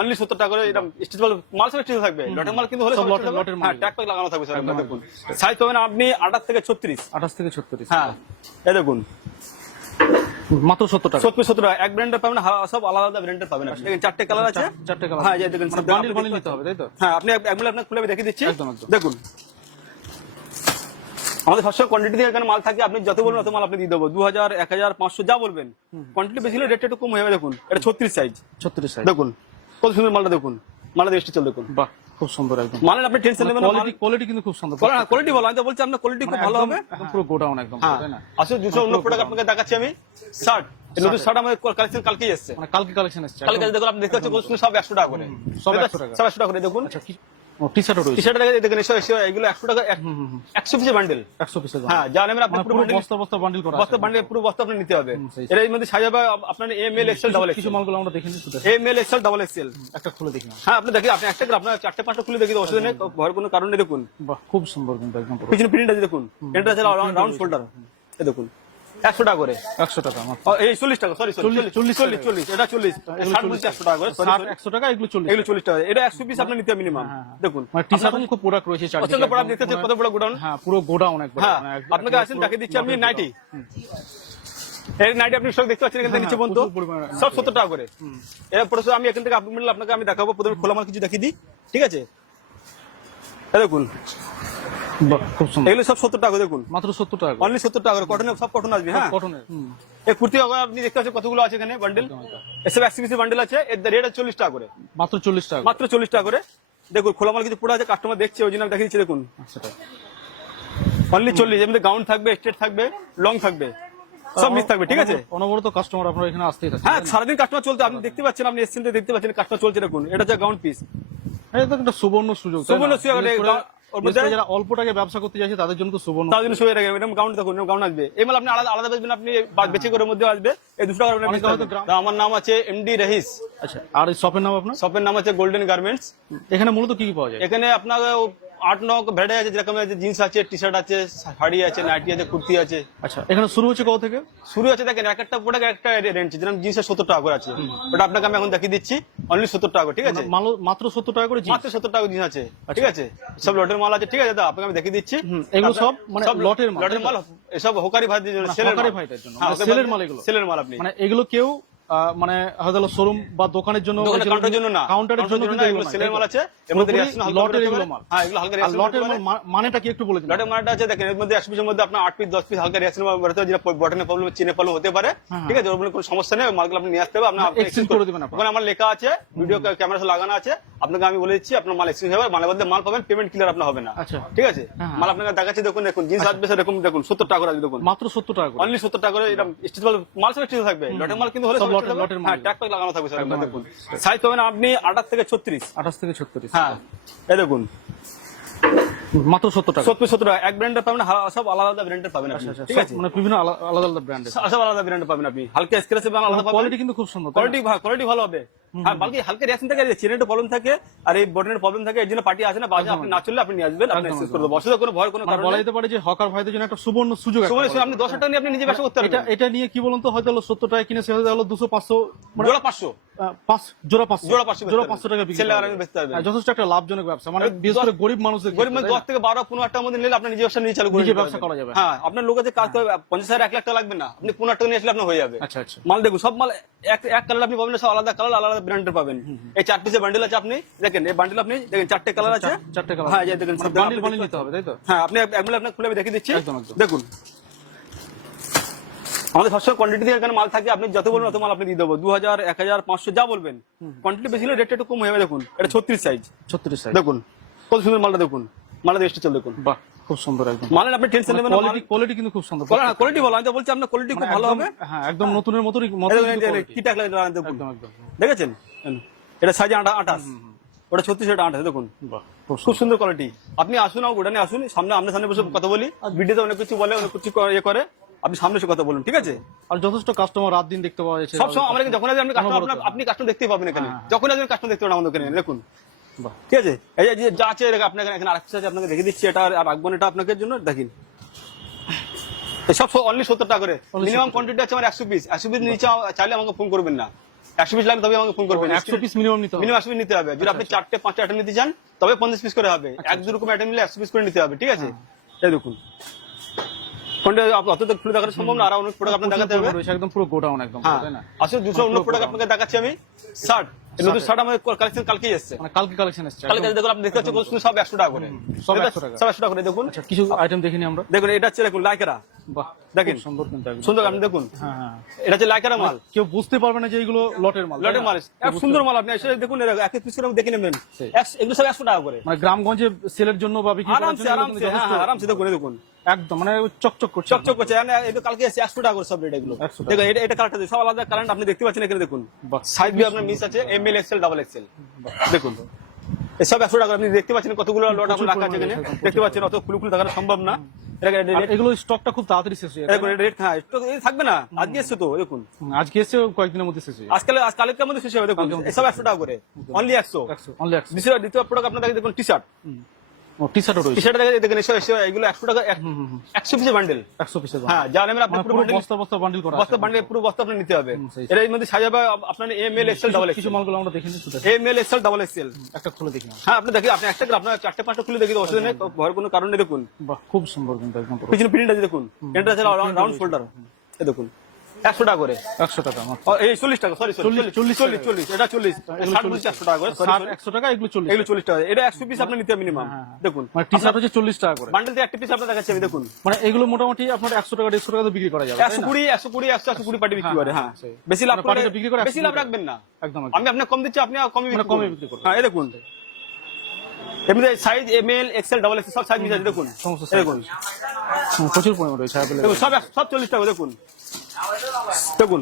Only 70 টাকা করে। এটা স্ট্রেচেবল মাল, সব স্ট্রেচেবল থাকবে। লটের মাল কিন্তু হলে সব লটের মাল, হ্যাঁ ট্যাগ প্যাক লাগানো থাকবে স্যার। দেখুন সাইজ পাবেন আপনি 28 থেকে 36। 28 থেকে 36, হ্যাঁ এই দেখুন মাত্র 70 টাকা। 70 টাকা। এক ব্র্যান্ডের পাবেন, সব আলাদা আলাদা ব্র্যান্ডের পাবেন। আপনি চারটে কালার আছে, চারটে কালার। হ্যাঁ এই দেখুন বান্ডিল বান্ডিল নিতে হবে তাই তো? হ্যাঁ আপনি একবার আপনাকে খুলে আমি দেখিয়ে দিচ্ছি। একদম একদম। দেখুন আমাদের সবসময় কোয়ান্টিটি দিয়ে এখানে মাল থাকে, আপনি যত বলবেন তত মাল আপনি দিয়ে দেবো। 2000, 1000, 500 যা বলবেন। কোয়ান্টিটি বেশি হলে রেটটা একটু কম হয়ে যাবে। দেখুন এটা 36 সাইজ। 36 সাইজ। দেখুন কত সুন্দর মালটা, দেখুন মালটা এসে চল। দেখুন বাহ খুব সুন্দর একদম। মালের আপনি টেনশন নেবেন না, কোয়ালিটি কিন্তু খুব সুন্দর। কোয়ালিটি ভালো। আমি তো বলছি আপনার কোয়ালিটি খুব ভালো হবে। একদম পুরো গোডাউন একদম, তাই না? আসলে 200 অন্য প্রোডাক্ট আপনাকে দেখাচ্ছি আমি। শার্ট, এই নতুন শার্ট আমাদের কালেকশন কালকেই এসেছে। মানে কালকে কালেকশন এসেছে। কালকে দেখুন আপনি দেখতে পাচ্ছেন কত সুন্দর, সব 100 টাকা করে। সব 100 টাকা। সব 100 টাকা করে। দেখুন আচ্ছা কি টি-শার্টও রয়েছে। টি-শার্ট দেখেন এগুলো 100 টাকা, 100 পিসের বান্ডেল। 100 পিসের। হ্যাঁ যা নেবেন আপনি পুরো বস্তা বস্তা বান্ডিল করা আছে। বস্তা বান্ডেল, পুরো বস্তা আপনি নিতে হবে। এর মধ্যে সাইজ হবে আপনার এম এল এক্সেল ডাবল কিছু এক্সেল। মালগুলো আমরা দেখে নিচ্ছি। M L XL double XL একটা খুলে দেখি না। হ্যাঁ আপনি দেখি, আপনি একটা করে আপনার 4টে 5টা খুলে দেখি, অসুবিধা নেই, ভয়ের কোনো কারণ নেই। দেখুন বাহ খুব সুন্দর কিন্তু একদম পুরো। পিছনে প্রিন্ট আছে, দেখুন প্রিন্ট আছে রাউন্ড শোল্ডার। এই দেখুন 100 টাকা করে। 100 টাকা মাত্র। এই 40 টাকা, সরি 40 এটা 40, 60 বলছি 100 টাকা করে। 60 100 টাকা, এগুলো 40। এগুলো 40 টাকা। এটা 100 পিস আপনি নিতে হবে মিনিমাম। দেখুন মানে টি-শার্টের খুব প্রোডাক্ট রয়েছে চারদিকে। অসংখ্য প্রোডাক্ট দেখতে পাচ্ছেন, কত বড় গোডাউন। হ্যাঁ পুরো গোডাউন একবার। হ্যাঁ আপনাকে আসেন দেখিয়ে দিচ্ছি আমি নাইটি। এই নাইটি আপনি সব দেখতে পাচ্ছেন এখান থেকে নিচে পর্যন্ত সব 70 টাকা করে। এরপর আমি এখান থেকে আপনাকে আমি দেখাবো। প্রথমে খোলা মাল কিছু দেখিয়ে দিই, ঠিক আছে? এই দেখুন বাহ খুব সুন্দর। এগুলো সব 70 টাকা। দেখুন মাত্র 70 টাকা। অনলি 70 টাকা করে। কটনের, সব কটন আসবে। হ্যাঁ কটনের। এই কুর্তি আপনি দেখতে পাচ্ছেন কতগুলো আছে এখানে বান্ডেল। এসব 100 পিসের বান্ডেল আছে। এর রেট 40 টাকা করে। মাত্র 40 টাকা। মাত্র 40 টাকা করে। দেখুন খোলা মাল কিছু পুরো আছে, কাস্টমার দেখছে ওই জন্য আমি দেখিয়ে দিচ্ছি। দেখুন আচ্ছা অনলি 40। এর মধ্যে গাউন থাকবে, স্ট্রেট থাকবে, লং থাকবে, সব মিক্স থাকবে, ঠিক আছে? অনবরত কাস্টমার আপনারা এখানে আসতেই থাকে। হ্যাঁ সারাদিন কাস্টমার চলছে, আপনি দেখতে পাচ্ছেন, আপনি এসছেন তো দেখতে পাচ্ছেন কাস্টমার চলছে। দেখুন এটা হচ্ছে গাউন পিস। এটা তো একটা সুবর্ণ সুযোগ। সুবর্ণ সুযোগ। যারা অল্প টাকায় ব্যবসা করতে চাইছে তাদের জন্য তো সুবর্ণ। তার জন্য সুযোগ থাকে। এরকম গাউন দেখুন, গাউন আসবে। এই মাল আপনি আলাদা আলাদা বেচবেন, আপনি বেচে করে মধ্যে আসবে। এই 200 টাকার মধ্যে। আমার নাম আছে এমডি রহিস। আচ্ছা আর এই শপের নাম আপনার? শপের নাম আছে গোল্ডেন গার্মেন্টস। এখানে মূলত কি কি পাওয়া যায়? এখানে আপনার 8-9 ভ্যারাইটি আছে, যেরকম আছে জিন্স আছে, টি শার্ট আছে, শাড়ি আছে, নাইটি আছে, কুর্তি আছে। আচ্ছা এখানে শুরু হচ্ছে কত থেকে? শুরু আছে দেখেন এক একটা প্রোডাক্ট একটা রেঞ্জ, যেরকম জিন্সের 70 টাকা করে আছে, ওটা আপনাকে আমি এখন দেখিয়ে দিচ্ছি। অনলি 70 টাকা, ঠিক আছে? মাত্র 70 টাকা করে? মাত্র 70 টাকা জিন্স আছে, ঠিক আছে? সব লটের মাল আছে, ঠিক আছে দাদা? আপনাকে আমি দেখিয়ে দিচ্ছি। এগুলো সব মানে লটের মাল। লটের মাল এসব হোকারি ভাইদের জন্য, ভাইদের জন্য, সেলের মাল এগুলো। সেলের মাল আপনি মানে এগুলো কেউ মানে হয়তো শোরুম বা দোকানের জন্য, কাউন্টারের জন্য না, কাউন্টারের জন্য কিন্তু এগুলো সেলের মাল আছে। এর মধ্যে রিয়াকশন হালকা লটের এগুলো মাল। হ্যাঁ এগুলো হালকা রিয়াকশন। লটের মাল মানেটা কি একটু বলে দিন? লটের মালটা আছে দেখেন, এর মধ্যে 100 পিসের মধ্যে আপনার 8 পিস 10 পিস হালকা রিয়াকশন বেরোতে হবে, যেটা বটনের প্রবলেম, চিনে প্রবলেম হতে পারে, ঠিক আছে? ওর মধ্যে কোনো সমস্যা নেই, মালগুলো আপনি নিয়ে আসতে হবে। আপনার এক্সচেঞ্জ করে দিবেন। ওখানে আমার লেখা আছে, ভিডিও ক্যামেরা লাগানো আছে, আপনাকে আমি বলে দিচ্ছি আপনার মাল এক্সচেঞ্জ হবে, মালের বদলে মাল পাবেন, পেমেন্ট ক্লিয়ার আপনার হবে না। আচ্ছা ঠিক আছে? মাল আপনাকে দেখাচ্ছি, দেখুন দেখুন জিন্স আসবে সেরকম, দেখুন 70 টাকা করে আসবে। দেখুন মাত্র 70 টাকা করে। অনলি 70 টাকা করে। এটা স্ট্রেচেবল মাল, সব স্ট্রেচেবল থাকবে। লটের মাল কিন্তু হলে সব লটের মাল, হ্যাঁ ট্যাগ প্যাক লাগানো থাকবে স্যার। দেখুন সাইজ পাবেন আপনি 28 থেকে 36। 28 থেকে 36। হ্যাঁ এই দেখুন মাত্র 70 টাকা। 70 টাকা। এক ব্র্যান্ডের পাবেন, সব আলাদা আলাদা ব্র্যান্ডের পাবেন আপনি, ঠিক আছে? মানে বিভিন্ন আলাদা আলাদা ব্র্যান্ডের, সব আলাদা ব্র্যান্ডের পাবেন আপনি। হালকা স্ক্র্যাচ এবং আলাদা পাবেন। কোয়ালিটি কিন্তু খুব সুন্দর। কোয়ালিটি ভালো হবে। হ্যাঁ বাকি হালকা রিয়াকশন থাকে, চেনের প্রবলেম থাকে আর এই বটনের প্রবলেম থাকে, এর জন্য পার্টি আসে না। বাজে আপনি না চললে আপনি নিয়ে আসবেন, আপনি এক্সচেঞ্জ করে দেবো, অসুবিধা কোনো ভয় কোনো কারণ বলা যেতে পারে যে হকার ভাইদের জন্য একটা সুবর্ণ সুযোগ। আপনি 10 টাকা নিয়ে আপনি নিজে ব্যবসা করতে পারবেন। এটা নিয়ে কি বলুন তো, হয়তো 70 টাকা কিনে সে হয়তো 200-500 জোড়া 500, জোড়া 500 টাকা বিক্রি সেল আর আমি বেচতে পারবেন। যথেষ্ট একটা লাভজনক ব্যবসা। মানে বিশেষ করে গরিব মানুষদের, 10 থেকে 12-15 টাকার মধ্যে নিলে আপনি নিজে ব্যবসা নিয়ে চালু করে ব্যবসা করা যাবে। হ্যাঁ আপনার লোক আছে কাজ করে 50,000 1 লাখ টাকা লাগবে না, আপনি 15 টাকা নিয়ে আসলে আপনার হয়ে যাবে। আচ্ছা আচ্ছা। মাল দেখুন সব মাল এক কালার আপনি পাবেন, সব আলাদা কালার আলাদা ব্র্যান্ডের পাবেন। এই 4 পিসের বান্ডেল আছে, আপনি দেখেন এই বান্ডেল, আপনি দেখেন 4টে কালার আছে, 4টে কালার। হ্যাঁ এই দেখেন সব বান্ডেল বান্ডেল নিতে হবে তাই তো? হ্যাঁ আপনি একবার আপনাকে খুলে আমি দেখিয়ে দিচ্ছি। একদম একদম। দেখুন আমাদের সবসময় কোয়ান্টিটি দিয়ে এখানে মাল থাকে, আপনি যত বলবেন তত মাল আপনি দিয়ে দেবো। 2000, 1000, 500 যা বলবেন। কোয়ান্টিটি বেশি হলে রেটটা একটু কম হয়ে যাবে। দেখুন এটা 36 সাইজ। 36 সাইজ। দেখুন কত সুন্দর মালটা, দেখুন মালটা এসে চল। দেখুন বাহ খুব সুন্দর একদম। মালের আপনি টেনশন নেবেন না, কোয়ালিটি কিন্তু খুব সুন্দর। কোয়ালিটি ভালো। আমি তো বলছি আপনার কোয়ালিটি খুব ভালো হবে। হ্যাঁ একদম নতুনের মতোই। কি টাকা একদম দেখেছেন? এটা সাইজ 28, ওটা 36, এটা 28। দেখুন খুব সুন্দর কোয়ালিটি। আপনি আসুন, গোডাউনে আসুন, সামনে সামনে বসে কথা বলি। ভিডিওতে অনেক কিছু বলে, অনেক কিছু ইয়ে করে, আপনি সামনে এসে কথা বলুন, ঠিক আছে? আর যথেষ্ট কাস্টমার রাত দিন দেখতে পাওয়া যাচ্ছে সবসময়। আমরা যখন আসবেন আপনি কাস্টমার দেখতেই পাবেন এখানে, যখন আসবেন কাস্টমার দেখতে পাবেন আমাদের এখানে। দেখুন ঠিক আছে? এই যে যা আছে আপনাকে এখানে আরেকটা আছে, আপনাকে দেখে দিচ্ছি। এটা আর রাখবেন, এটা আপনাদের জন্য দেখেন। সব অনলি 70 টাকা করে। মিনিমাম কোয়ান্টিটি আছে আমার 100 পিস। 100 পিস নিচে চাইলে আমাকে ফোন করবেন না, 100 পিস লাগবে তবে আমাকে ফোন করবেন। 100 পিস মিনিমাম নিতে হবে। মিনিমাম 100 পিস নিতে হবে। যদি আপনি 4টে 5টে আইটেম নিতে চান তবে 50 পিস করে হবে। এক দু রকম আইটেম নিলে 100 পিস করে নিতে হবে, ঠিক আছে? এই দেখুন কোনটা অত তো খুলে দেখানো সম্ভব না, আর অনেক প্রোডাক্ট আপনাকে দেখাতে হবে। রয়েছে একদম পুরো গোডাউন একদম, হ্যাঁ তাই না? আসলে 200 অন্য প্রোডাক্ট আপনাকে দেখাচ্ছি আমি। শার্ট, এই নতুন শার্ট আমাদের কালেকশন কালকেই এসেছে। মানে কালকে কালেকশন এসেছে। কালকে দেখুন আপনি দেখতে পাচ্ছেন সব 100 টাকা করে, সব 100 টাকা। সব 100 টাকা করে। দেখুন আচ্ছা, কিছু আইটেম দেখিনি আমরা। দেখুন এটা হচ্ছে দেখুন লাইকারা, বাহ দেখেন খুব সুন্দর কিন্তু একদম। সুন্দর, আপনি দেখুন হ্যাঁ হ্যাঁ, এটা হচ্ছে লাইকারা মাল। কেউ বুঝতে পারবে না যে এইগুলো লটের মাল। লটের মাল, এক সুন্দর মাল। আপনি এসে দেখুন, এক পিস করে দেখে নেবেন। এগুলো সব 100 টাকা করে, মানে গ্রামগঞ্জে সেলের জন্য বা বিক্রি করার আরামসে জন্য আরামসে। হ্যাঁ আরামসে দেখুন, এই দেখুন একদম মানে চকচক করছে। চকচক করছে। এটা কালকে এসে 100 টাকা করে সব রেট এগুলো। 100 টাকা। দেখুন এটা কালারটা সব আলাদা কালার, আপনি দেখতে পাচ্ছেন এখানে দেখুন। বাহ। সাইজ বি আপনার মিস আছে, এমএল এক্সেল ডাবল এক্সেল। দেখুন এসব 100 টাকা। আপনি দেখতে পাচ্ছেন কতগুলো লট আপনার রাখা আছে এখানে, দেখতে পাচ্ছেন। অত খুলে খুলে দেখানো সম্ভব না। আর এগুলো স্টকটা খুব তাড়াতাড়ি শেষ হয়ে যায়। রেট হ্যাঁ stock এই থাকবে না, আজকে এসছে তো দেখুন। আজকে এসে কয়েকদিনের মধ্যে শেষ হয়ে যায়। কালকের মধ্যে শেষ হবে। দেখুন এসব 100 টাকা করে, অনলি 100। অনলি 100। দ্বিতীয় প্রোডাক্ট আপনার দেখুন টি শার্ট। ও টি শার্টও রয়েছে। টি শার্ট দেখেন এগুলো 100 টাকা 100 পিসের বান্ডেল। 100 পিসের। হ্যাঁ যা নেবেন আপনি পুরো বান্ডেল, বস্তা বস্তা বান্ডিল করা। বস্তা বান্ডেল পুরো বস্তা আপনি নিতে হবে। সেই। এর মধ্যে সাজাবে আপনার এমএল এক্সেল ডাবল কিছু এক্সেল। মালগুলো আমরা দেখে নিচ্ছি। এমএল এক্সেল ডাবল এক্সেল একটা খুলে দেখি। হ্যাঁ আপনি দেখি, আপনি একটা করে আপনার 4টে 5টা খুলে দেখি, অসুবিধা নেই, ভয়ের কোনো কারণ নেই। দেখুন বাহ খুব সুন্দর কিন্তু একদম পুরো। পিছনে প্রিন্ট আছে দেখুন, এটা আছে রাউন্ড শোল্ডার। এই দেখুন 100 টাকা করে। 100 টাকা মাত্র। এই 40 টাকা, সরি 40 এটা 40, 60 বলছি 100 টাকা করে। 100 টাকা, এগুলো 40। এগুলো 40 টাকা। এটা 100 পিস আপনি নিতে হবে মিনিমাম। দেখুন মানে টি শার্ট হচ্ছে 40 টাকা করে। বান্ডেল থেকে একটা পিস আপনার দেখাচ্ছি আমি। দেখুন মানে এগুলো মোটামুটি আপনার 100 টাকা 150 টাকা বিক্রি করা যাবে। 120 পার্টি বিক্রি করে। হ্যাঁ বেশি লাভ করে, বিক্রি করে বেশি লাভ রাখবেন না। একদম আমি আপনাকে কম দিচ্ছি, আপনি কমই মানে কমে বিক্রি করবেন। হ্যাঁ এই দেখুন এমনি size ML Excel double Excel সব সাইজ মিলে আছে। দেখুন সমস্ত এই দেখুন প্রচুর পরিমাণে রয়েছে available। দেখুন সব 40 টাকা। দেখুন দেখুন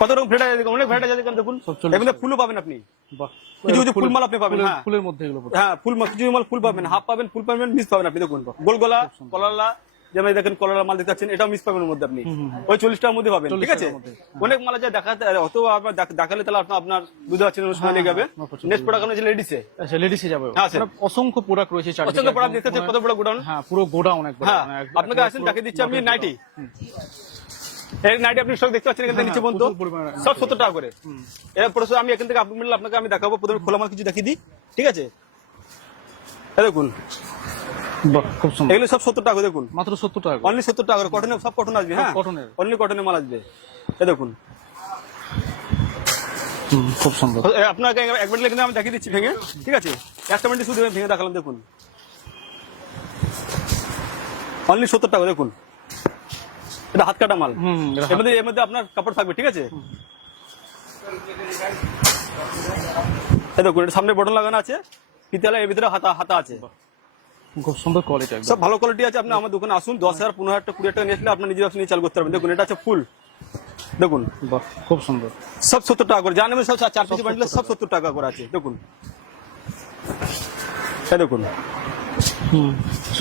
কত রকম ভ্যারাইটি আছে, অনেক ভ্যারাইটি আছে। দেখুন এমনি ফুলও পাবেন আপনি, বাহ কিছু কিছু ফুল মাল আপনি পাবেন। হ্যাঁ ফুলের মধ্যে এগুলো পড়ছে। হ্যাঁ ফুল মাল, কিছু মাল ফুল পাবেন, হাফ পাবেন, ফুল পাবেন, মিস পাবেন আপনি। দেখুন গোল গলা কলালা, যেমন দেখেন কলালা মাল দেখতে পাচ্ছেন, এটাও মিস পাবেন ওর মধ্যে আপনি। ওই 40 টাকার মধ্যে পাবেন, ঠিক আছে? অনেক মাল আছে দেখাতে, অত আপনার দেখালে তাহলে আপনার বুঝতে পারছেন সময় লেগে যাবে। নেক্সট প্রোডাক্ট আপনার লেডিসে। আচ্ছা লেডিসে যাবে। হ্যাঁ, মানে অসংখ্য প্রোডাক্ট রয়েছে চারদিকে। অসংখ্য প্রোডাক্ট দেখতে পাচ্ছেন, কত বড় গোডাউন। হ্যাঁ পুরো গোডাউন একবার। হ্যাঁ আপনাকে আসেন দেখিয়ে দিচ্ছি আমি নাইটি। এই নাইটি আপনি সব দেখতে পাচ্ছেন এখান থেকে নিচে পর্যন্ত সব 70 টাকা করে। এরপর আমি এখান থেকে আপনাকে আমি দেখাবো। প্রথমে খোলা মাল কিছু দেখিয়ে দিই, ঠিক আছে? এই দেখুন বাহ খুব সুন্দর। এগুলো সব 70 টাকা। দেখুন মাত্র 70 টাকা। অনলি 70 টাকা করে। কটনের সব কটন আসবে। হ্যাঁ কটনের। অনলি কটনের মাল আসবে। এই দেখুন খুব সুন্দর। আপনাকে এক মিনিট কিন্তু আমি দেখিয়ে দিচ্ছি ভেঙে, ঠিক আছে? একটা মিনিট শুধু ভেঙে দেখালাম। দেখুন অনলি 70 টাকা। দেখুন এটা হাত কাটা মাল। এর মধ্যে আপনার কাপড় থাকবে, ঠিক আছে? এই দেখুন এটা সামনে বটন লাগানো আছে, ফিতালা এর ভিতরে হাতা আছে। খুব সুন্দর কোয়ালিটি একদম। সব ভালো কোয়ালিটি আছে। আপনি আমার দোকানে আসুন, 10,000 15,000 20,000 টাকা নিয়ে আসলে আপনার নিজের ব্যবসা নিয়ে চালু করতে পারবেন। দেখুন এটা আছে ফুল। দেখুন বাহ খুব সুন্দর। সব 70 টাকা করে। জানেন সব 4 পিস বান্ডেল সব 70 টাকা করে আছে। দেখুন এই দেখুন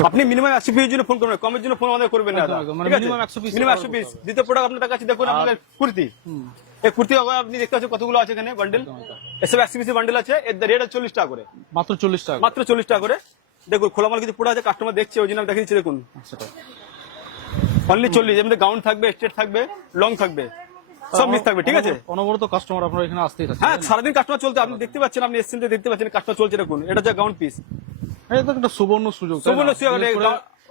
আপনি মিনিমাম 100 পিসের জন্য ফোন করবেন, কমের জন্য ফোন আমাদের করবেন না। Minimum 100 piece. Minimum 100 piece. দ্বিতীয় প্রোডাক্ট আপনার কাছে দেখুন আমাদের কুর্তি। এই কুর্তি আপনি দেখতে পাচ্ছেন কতগুলো আছে এখানে বান্ডেল। এসব 100 পিসের বান্ডেল আছে। এর রেট 40 টাকা করে। মাত্র 40 টাকা। মাত্র 40 টাকা করে। দেখুন খোলা মাল কিছু প্রোডাক্ট আছে, কাস্টমার দেখছে ওই জন্য আমি দেখিয়ে দিচ্ছি। দেখুন সেটা অনলি 40। এর মধ্যে গাউন থাকবে, স্ট্রেট থাকবে, লং থাকবে, সব মিক্স থাকবে, ঠিক আছে? অনবরত কাস্টমার আপনার এখানে আসতেই থাকে। হ্যাঁ সারাদিন কাস্টমার চলতে, আপনি দেখতে পাচ্ছেন, আপনি এসছেন দেখতে পাচ্ছেন কাস্টমার চলছে। দেখুন এটা হচ্ছে গাউন পিস। এটা তো একটা সুবর্ণ সুযোগ। সুবর্ণ সুযোগ।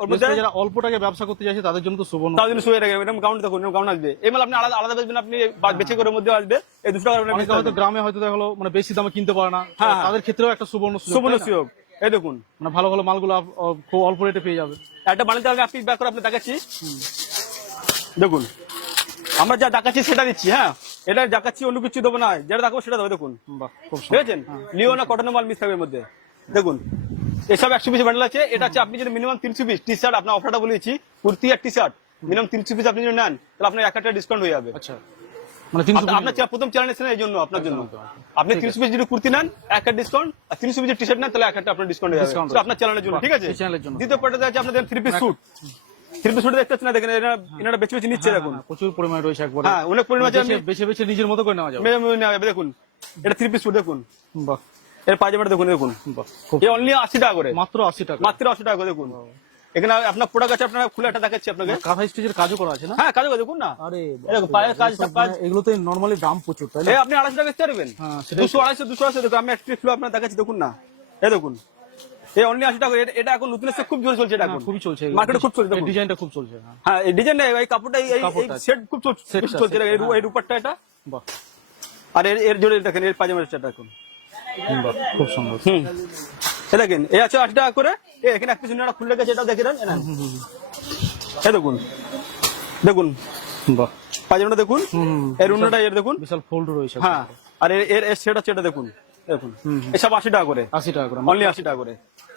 ওর মধ্যে যারা অল্প টাকায় ব্যবসা করতে চাইছে তাদের জন্য তো সুবর্ণ। তার জন্য সুযোগ রাখবেন। গাউন দেখুন, গাউন আসবে। এই মাল আপনি আলাদা আলাদা বেচবেন, আপনি বেচে করে মধ্যে আসবে। এই 200 টাকা অনেকে হয়তো গ্রামে হয়তো দেখা গেলো মানে বেশি দামে কিনতে পারে না, তাদের ক্ষেত্রেও একটা সুবর্ণ সুযোগ। সুবর্ণ সুযোগ। এই দেখুন মানে ভালো ভালো মালগুলো খুব অল্প রেটে পেয়ে যাবে। একটা বানাতে হবে, আপনি ব্যাক করে আপনি দেখাচ্ছি। দেখুন আমরা যা দেখাচ্ছি সেটা দিচ্ছি। হ্যাঁ এটা দেখাচ্ছি, অন্য কিছু দেবো না, যেটা দেখাবো সেটা দেবো। দেখুন বাহ খুব সুন্দর। বুঝেছেন? লিও না কটনের মাল মিস থাকবে এর মধ্যে। দেখুন এসব 100 পিস বান্ডেল আছে। এটা হচ্ছে আপনি যদি মিনিমাম 300 পিস টি শার্ট, আপনার অফারটা বলেছি, কুর্তি আর টি শার্ট মিনিমাম 300 পিস আপনি যদি নেন তাহলে আপনার 1 টাকা ডিসকাউন্ট হয়ে যাবে। আচ্ছা মানে 300 আপনার প্রথম চ্যানেল এসেছেন এই জন্য, আপনার জন্য। আপনি 300 পিস যদি কুর্তি নেন 1 টাকা ডিসকাউন্ট, আর 300 পিসের টি শার্ট নেন তাহলে 1 টাকা আপনার ডিসকাউন্ট হয়ে যাবে। সেটা আপনার চ্যানেলের জন্য, ঠিক আছে? চ্যানেলের জন্য। দ্বিতীয় পার্টে আছে আপনাদের 3 পিস স্যুট। 3 পিস স্যুট দেখতে পাচ্ছেন না? দেখেন এনারা বেছে বেছে নিচ্ছে। দেখুন প্রচুর পরিমাণে রয়েছে একবার। হ্যাঁ অনেক পরিমাণে আছে। বেছে বেছে নিজের মতো করে নেওয়া যাবে। দেখুন এটা 3 পিস স্যুট। দেখুন বাহ এর পায়জামাটা দেখুন। দেখুন বাহ খুব এই অনলি 80 টাকা করে। মাত্র 80 টাকা। মাত্র 80 টাকা করে। দেখুন এখানে আপনার প্রোডাক্ট আছে, আপনার খুলে একটা দেখাচ্ছি আপনাকে। কাঁথা স্টিচের কাজও করা আছে না? হ্যাঁ কাজ দেখুন না, আরে এরকম পায়ের কাজ সব কাজ। এগুলোতে নরমালি দাম প্রচুর, তাই না? এই আপনি 250 টাকা পারবেন, হ্যাঁ, সেটাই। 200 250 দেখুন। আমি একটা খুলে আপনার দেখাচ্ছি দেখুন না, এই দেখুন এই অনলি 80 টাকা। এটা এখন নতুন এসে খুব জোরে চলছে, এটা এখন খুবই চলছে, মার্কেটে খুব চলছে, দেখুন ডিজাইনটা খুব চলছে। হ্যাঁ, হ্যাঁ এই ডিজাইন এই কাপড়টা এই কাপড়টা। সেট খুব চলছে, সেটটা, চলছে সেটটা, এই উপরটা এটা। বাহ আর এর জোরে দেখেন এর পাজামার সেটটা এখন, বাহ, খুব সুন্দর। এই দেখেন এই আছে 80 টাকা করে। এখানে একটা পিছনে খুলে গেছে, এটা দেখে নেন। এই দেখুন দেখুন বাহ, পাজামাটা দেখুন, এর অন্যটা এর দেখুন, বিশাল ফোল্ড রয়েছে। হ্যাঁ আর এর এর সেট আছে, এটা দেখুন দেখুন এসব 80 টাকা করে, 80 টাকা করে অনলি 80 টাকা করে।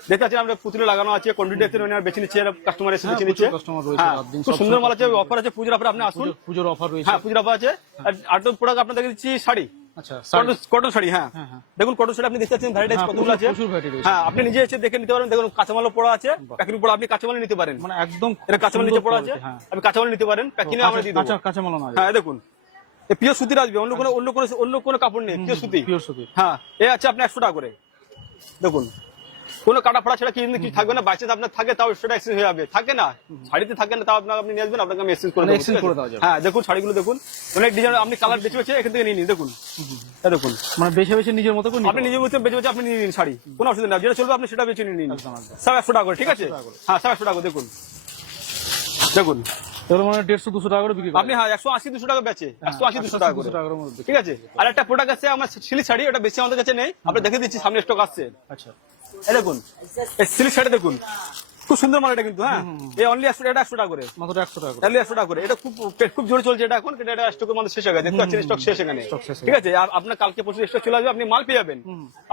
দেখতে পাচ্ছেন আমরা পুতুলে লাগানো আছে, কোয়ান্টিটি আছে, বেছে নিচ্ছে, কাস্টমার এসে বেছে নিচ্ছে। কাস্টমার রয়েছে, হ্যাঁ রাত দিন খুব সব সুন্দর মাল আছে, অফার আছে, পুজোর অফার। আপনি আসুন, পুজোর অফার রয়েছে। হ্যাঁ পুজোর অফার আছে। আর তো প্রোডাক্ট আপনাদের দিচ্ছি শাড়ি, আচ্ছা, কটন শাড়ি। হ্যাঁ দেখুন কটন শাড়ি আপনি দেখতে পাচ্ছেন, ভ্যারাইটিস কতগুলো আছে। প্রচুর ভ্যারাইটি রয়েছে। হ্যাঁ আপনি নিজে এসে দেখে নিতে পারেন। দেখুন কাঁচামালও পড়া আছে, প্যাকিং পড়া, আপনি কাঁচামাল নিতে পারেন। মানে একদম এটা কাঁচামাল নিচে পড়া আছে, হ্যাঁ, আপনি কাঁচামাল নিতে পারেন, প্যাকিং আমরা দিয়ে দেবো। কাঁচা মাল না? হ্যাঁ দেখুন এই পিওর সুতির আসবে, অন্য কোনো কাপড় নেই, পিওর সুতি। পিওর সুতি। হ্যাঁ এ আছে আপনি 100 টাকা করে। দেখুন কোনো কাটা ফাড়া ছাড়া কিন্তু কিছু থাকবে না, বাইচান্স আপনার থাকে তাও সেটা এক্সচেঞ্জ হয়ে যাবে। থাকে না শাড়িতে থাকে না, তাও আপনাকে আপনি নিয়ে আসবেন, আপনাকে আমি এক্সচেঞ্জ করে দেবো, exchange ঠিক আছে? করে দেওয়া যাবে। হ্যাঁ দেখুন শাড়িগুলো দেখুন, অনেক ডিজাইন, আপনি কালার বেছে বেছে এখান থেকে নিয়ে নিন। দেখুন এই দেখুন মানে বেছে বেছে নিজের মতো করে নিতে আপনি নিজের মতো বেছে বেছে আপনি নিয়ে নিন শাড়ি, কোনো অসুবিধা নেই, যেটা চলবে আপনি সেটা বেছে নিয়ে নিন। একদম, একদম। সব 100 টাকা করে, ঠিক আছে? হ্যাঁ সব 100 টাকা করে। দেখুন দেখুন তাহলে মানে 150-200 টাকা করে বিক্রি করেন? আপনি হ্যাঁ 180-200 টাকা বেচে, 180-200 টাকা করে, 100-200 টাকার মধ্যে। ঠিক আছে? আর একটা প্রোডাক্ট আছে আমার সিল্ক শাড়ি, ওটা বেশি আমাদের কাছে নেই, আপনি দেখে দিচ্ছি, সামনে স্টক আসছে। আচ্ছা, এই দেখুন এই সিল্ক শাড়ি দেখুন, খুব সুন্দর মাল এটা কিন্তু। হ্যাঁ এই অনলি 100 টাকা করে, মাত্র 100 টাকা করে। অনলি 100 টাকা করে। এটা খুব জোরে চলছে এটা এখন, এটা স্টকের মধ্যে শেষ হয়ে গেছে, দেখতে পাচ্ছেন স্টক শেষ এখানে, শেষ হয়ে ঠিক আছে? আর আপনার কালকে পরশু স্টক চলে আসবে, আপনি মাল পেয়ে যাবেন।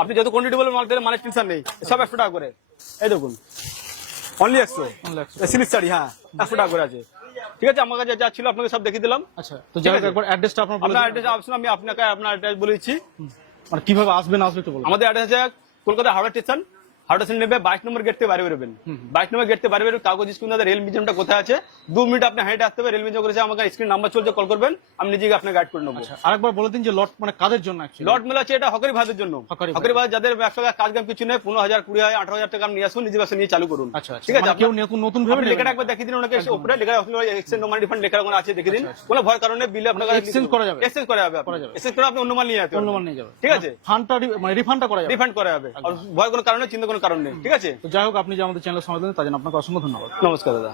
আপনি যত কোয়ান্টিটি বলবেন মাল পেলে মালের টেনশন নেই, সব 100 টাকা করে। এই দেখুন অনলি 100 Only 100 সিল্ক শাড়ি, হ্যাঁ 100 টাকা করে আছে, ঠিক আছে? আমার কাছে যা ছিল আপনাকে সব দেখিয়ে দিলাম। আচ্ছা, তো যাই হোক, একবার অ্যাড্রেসটা আপনার বলে আপনার দিন। অ্যাড্রেস আসুন, আমি আপনাকে আপনার অ্যাড্রেস বলে দিচ্ছি। মানে কিভাবে আসবেন একটু বলুন। আমাদের অ্যাড্রেস আছে কলকাতা হাওড়া স্টেশন। হাওড়া স্টেশন নেবে 22 নম্বর গেট থেকে বাইরে বেরোবেন, 22 নম্বর গেট থেকে বাইরে বেরোবেন। কাগজ স্ক্রিন রেল মিউজিয়ামটা কোথায় আছে, 2 মিনিট আপনি হেঁটে আসতে হবে। রেল মিউজিয়াম করেছে, আমাকে স্ক্রিন নাম্বার চলছে, কল করবেন, আমি নিজেকে আপনাকে গাইড করে নেবো। আচ্ছা, আরেকবার বলে দিন যে লট মানে কাদের জন্য অ্যাকচুয়ালি? লট মেলা আছে, এটা হকারি ভাইদের জন্য। হকারি হকারি ভাই যাদের ব্যবসা কাজ কাম কিছু নেই, 15,000 20,000 18,000 টাকা নিয়ে আসুন, নিজে ব্যবসা নিয়ে চালু করুন। আচ্ছা, ঠিক আছে? মানে কেউ নতুন ভেবে নেবেন। লেখাটা একবার দেখিয়ে দিন, ওনাকে এসে উপরে লেখা এক্সচেঞ্জ নো মানি রিফান্ড লেখা ওখানে আছে, দেখে দিন। কোনো ভয় কারণে বিলে আপনাকে exchange করা যাবে? এক্সচেঞ্জ করা যাবে, এক্সচেঞ্জ করে আপনি অন্য মাল নিয়ে যেতে অন্য পারবেন, মাল নিয়ে যাবে, ঠিক আছে? ফান্ডটা মানে রিফান্ডটা করা যাবে, রিফান্ড করা যাবে, আর ভয় কোনো কারণে, চিন্তা কোনো কারণ নেই, ঠিক আছে? তো যাই হোক, আপনি যে আমাদের চ্যানেল সময় দেন তার জন্য আপনাকে অসংখ্য ধন্যবাদ। নমস্কার দাদা।